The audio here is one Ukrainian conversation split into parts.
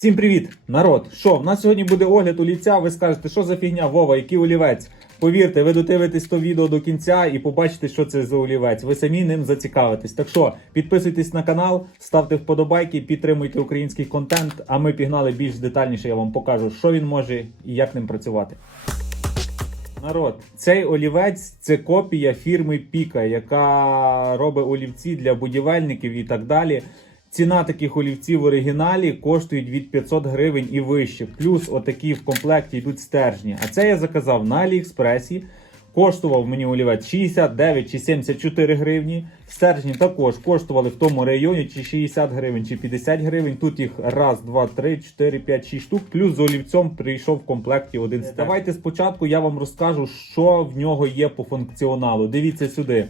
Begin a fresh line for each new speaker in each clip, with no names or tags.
Всім привіт, народ! Що, в нас сьогодні буде огляд олівця. Ви скажете, що за фігня, Вова, який олівець? Повірте, ви додивитесь то відео до кінця і побачите, що це за олівець. Ви самі ним зацікавитесь. Так що підписуйтесь на канал, ставте вподобайки, підтримуйте український контент. А ми пігнали більш детальніше. Я вам покажу, що він може і як ним працювати. Народ, цей олівець це копія фірми Піка, яка робить олівці для будівельників і так далі. Ціна таких олівців в оригіналі коштують від 500 гривень і вище. Плюс отакі в комплекті йдуть стержні. А це я заказав на Аліекспресі. Коштував мені олівець 69 чи 74 гривні. Стержні також коштували в тому районі чи 60 гривень, чи 50 гривень. Тут їх раз, два, три, чотири, п'ять, шість штук. Плюс з олівцем прийшов в комплекті один стержень. Давайте спочатку я вам розкажу, що в нього є по функціоналу. Дивіться сюди.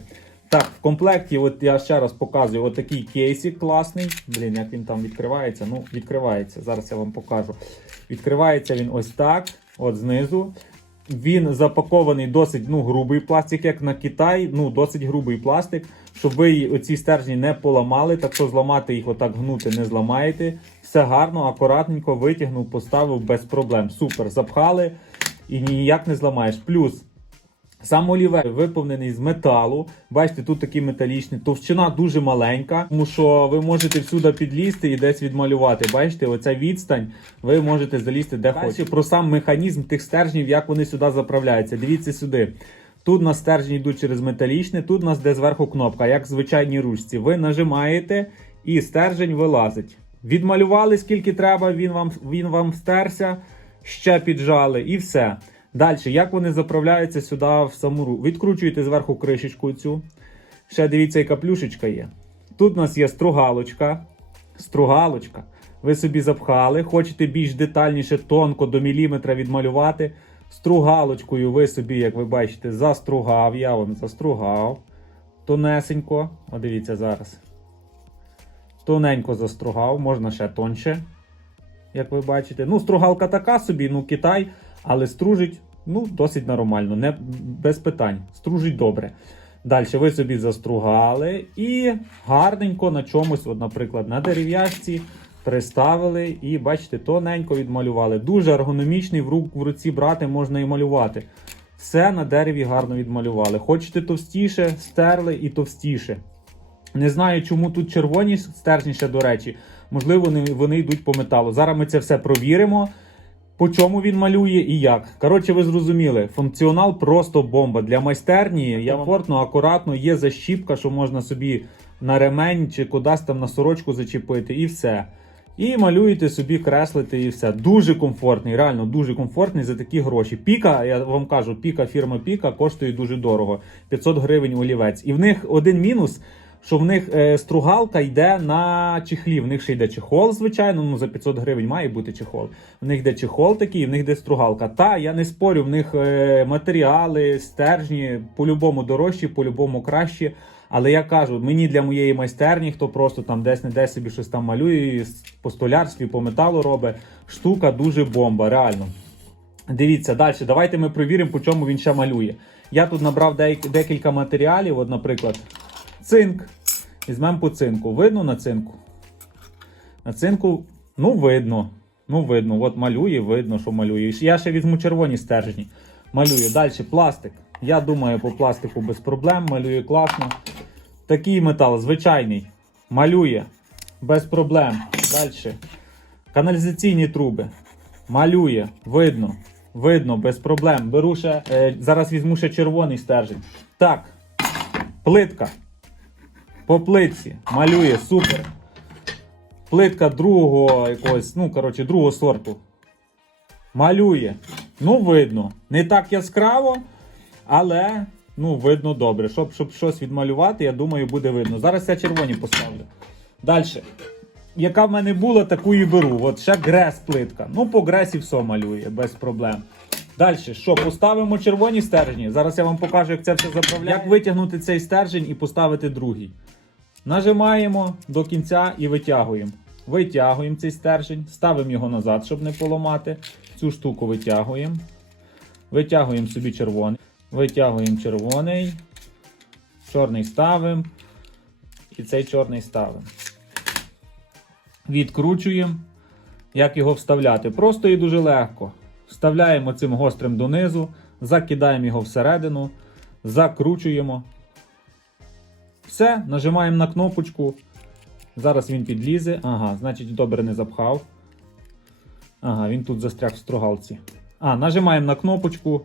Так, в комплекті, от я ще раз показую, от такий кейсик класний. Блін, як він там відкривається? Ну, відкривається. Зараз я вам покажу. Відкривається він ось так, от знизу. Він запакований досить ну, грубий пластик, як на Китай. Ну, досить грубий пластик, щоб ви оці стержні не поламали. Так що зламати їх, отак гнути не зламаєте. Все гарно, акуратненько витягнув, поставив без проблем. Супер, запхали і ніяк не зламаєш. Плюс. Сам олівець виповнений з металу. Бачите, тут такий металічний. Товщина дуже маленька, тому що ви можете всюди підлізти і десь відмалювати. Бачите, оця відстань, ви можете залізти де хочете. Про сам механізм тих стержнів, як вони сюди заправляються. Дивіться сюди. Тут у нас стержні йдуть через металічне, тут у нас де зверху кнопка, як в звичайній ручці. Ви нажимаєте і стержень вилазить. Відмалювали скільки треба, він вам, він вам стерся, ще піджали і все. Далі, як вони заправляються сюди в саму руку? Відкручуєте зверху кришечку цю. Ще дивіться, яка плюшечка є. Тут у нас є стругалочка. Стругалочка. Ви собі запхали, хочете більш детальніше, тонко до міліметра відмалювати. Стругалочкою ви собі, як ви бачите, застругав. Я вам застругав. Тонесенько. О, дивіться зараз. Тоненько застругав, можна ще тонше. Як ви бачите. Ну, стругалка така собі, ну, Китай, але стружить ну, досить нормально, не, без питань. Стружить добре. Далі ви собі застругали і гарненько на чомусь, от, наприклад, на дерев'яшці приставили і, бачите, тоненько відмалювали. Дуже ергономічний, в, рук, в руці брати можна і малювати. Все на дереві гарно відмалювали. Хочете товстіше, стерли і товстіше. Не знаю, чому тут червоні стержні ще, до речі. Можливо, вони, вони йдуть по металу. Зараз ми це все провіримо. По чому він малює і як. Коротше, ви зрозуміли, функціонал просто бомба. Для майстерні комфортно, акуратно, є защіпка, що можна собі на ремень чи кудись там на сорочку зачепити, і все. І малюєте собі, креслите, і все. Дуже комфортний, реально дуже комфортний за такі гроші. Піка, я вам кажу, піка, фірма Піка коштує дуже дорого. 500 гривень олівець. І в них один мінус. Що в них е, стругалка йде на чехлі. В них ще йде чехол, звичайно. Ну за 500 гривень має бути чехол. В них йде чехол такий, в них йде стругалка. Та я не спорю, в них е, матеріали, стержні по-любому дорожчі, по-любому кращі. Але я кажу, мені для моєї майстерні, хто просто там десь не десь собі щось там малює, по столярстві, по металу робить, штука дуже бомба, реально. Дивіться далі. Давайте ми провіримо, по чому він ще малює. Я тут набрав декілька матеріалів. От, наприклад, цинк. Візьмемо по цинку. Видно на цинку? На цинку, ну, видно. Ну, видно. От малює, видно, що малює. Я ще візьму червоні стержні. Малюю. Далі пластик. Я думаю, по пластику без проблем. Малює класно. Такий метал, звичайний. Малює. Без проблем. Далі. Каналізаційні труби. Малює. Видно. Видно, без проблем. Беру ще. Е, зараз візьму ще червоний стержень. Так. Плитка. По плитці. Малює. Супер. Плитка другого якогось, ну, коротше, другого сорту. Малює. Ну, видно. Не так яскраво, але ну, видно добре. Щоб, щоб щось відмалювати, я думаю, буде видно. Зараз я червоні поставлю. Далі. Яка в мене була, таку і беру. От ще грес плитка. Ну, по гресі все малює, без проблем. Далі, що, поставимо червоні стержні. Зараз я вам покажу, як це все заправляє. Як витягнути цей стержень і поставити другий. Нажимаємо до кінця і витягуємо. Витягуємо цей стержень, ставимо його назад, щоб не поламати. Цю штуку витягуємо. Витягуємо собі червоний. Витягуємо червоний. Чорний ставимо. І цей чорний ставимо. Відкручуємо. як його вставляти. Просто і дуже легко. Вставляємо цим гострим донизу, закидаємо його всередину, закручуємо. Все, нажимаємо на кнопочку. Зараз він підлізе. Ага, значить, добре не запхав. Ага, він тут застряг в строгалці. А, нажимаємо на кнопочку.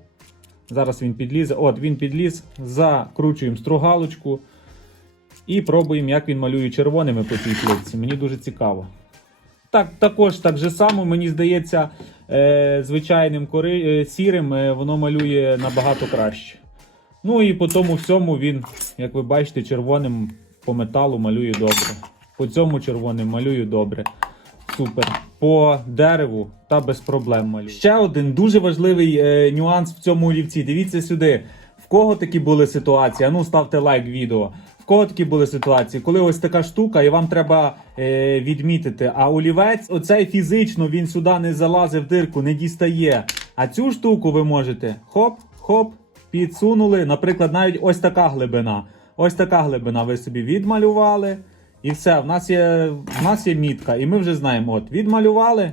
Зараз він підлізе. От, він підліз. Закручуємо стругалочку. І пробуємо, як він малює червоними по цій плитці. Мені дуже цікаво. Так, також так же само, мені здається, е, звичайним кори... е, сірим е, воно малює набагато краще. Ну і по тому всьому він, як ви бачите, червоним по металу малює добре. По цьому червоним малює добре. Супер. По дереву та без проблем малює. Ще один дуже важливий е, нюанс в цьому олівці. Дивіться сюди. В кого такі були ситуації? Ну ставте лайк відео. В кого такі були ситуації, коли ось така штука, і вам треба е, відмітити, а олівець, оцей фізично він сюди не залазить в дирку, не дістає. А цю штуку ви можете хоп, хоп, підсунули. Наприклад, навіть ось така глибина. Ось така глибина ви собі відмалювали. І все, в нас є, в нас є мітка, і ми вже знаємо, от відмалювали,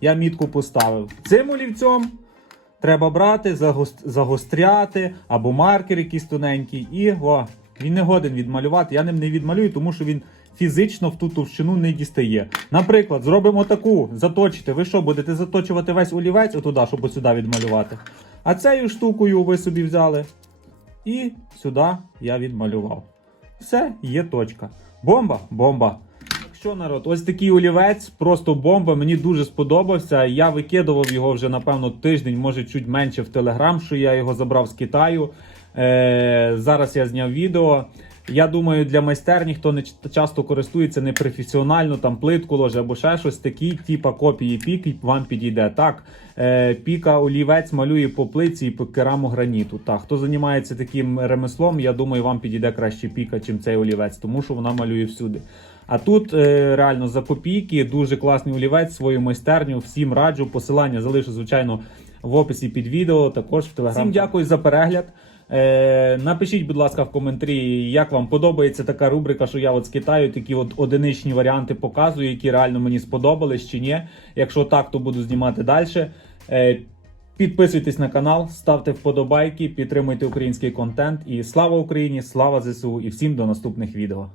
я мітку поставив. Цим олівцем треба брати, загостряти, або маркер якийсь тоненький, і о, він не годен відмалювати. Я ним не відмалюю, тому що він фізично в ту товщину не дістає. Наприклад, зробимо таку, заточите. Ви що, будете заточувати весь олівець отуда, щоб сюди відмалювати? А цією штукою ви собі взяли. І сюди я відмалював. Все, є точка. Бомба, бомба. Що народ, ось такий олівець, просто бомба. Мені дуже сподобався. Я викидував його вже, напевно, тиждень, може чуть менше в Телеграм, що я його забрав з Китаю. Е, зараз я зняв відео. Я думаю, для майстерні, хто не часто користується непрофесіонально, там плитку ложе або ще щось, такі, типа копії піки вам підійде. Так, е, піка олівець малює по плиці і по керамограніту. Так, хто займається таким ремеслом, я думаю, вам підійде краще піка, чим цей олівець, тому що вона малює всюди. А тут е, реально за копійки дуже класний олівець, свою майстерню. Всім раджу. Посилання залишу, звичайно, в описі під відео, також в телеграм. Всім дякую за перегляд. Е, напишіть, будь ласка, в коментарі, як вам подобається така рубрика, що я от з Китаю такі от одиничні варіанти показую, які реально мені сподобались чи ні. Якщо так, то буду знімати далі. Е, підписуйтесь на канал, ставте вподобайки, підтримуйте український контент. І слава Україні, слава ЗСУ і всім до наступних відео.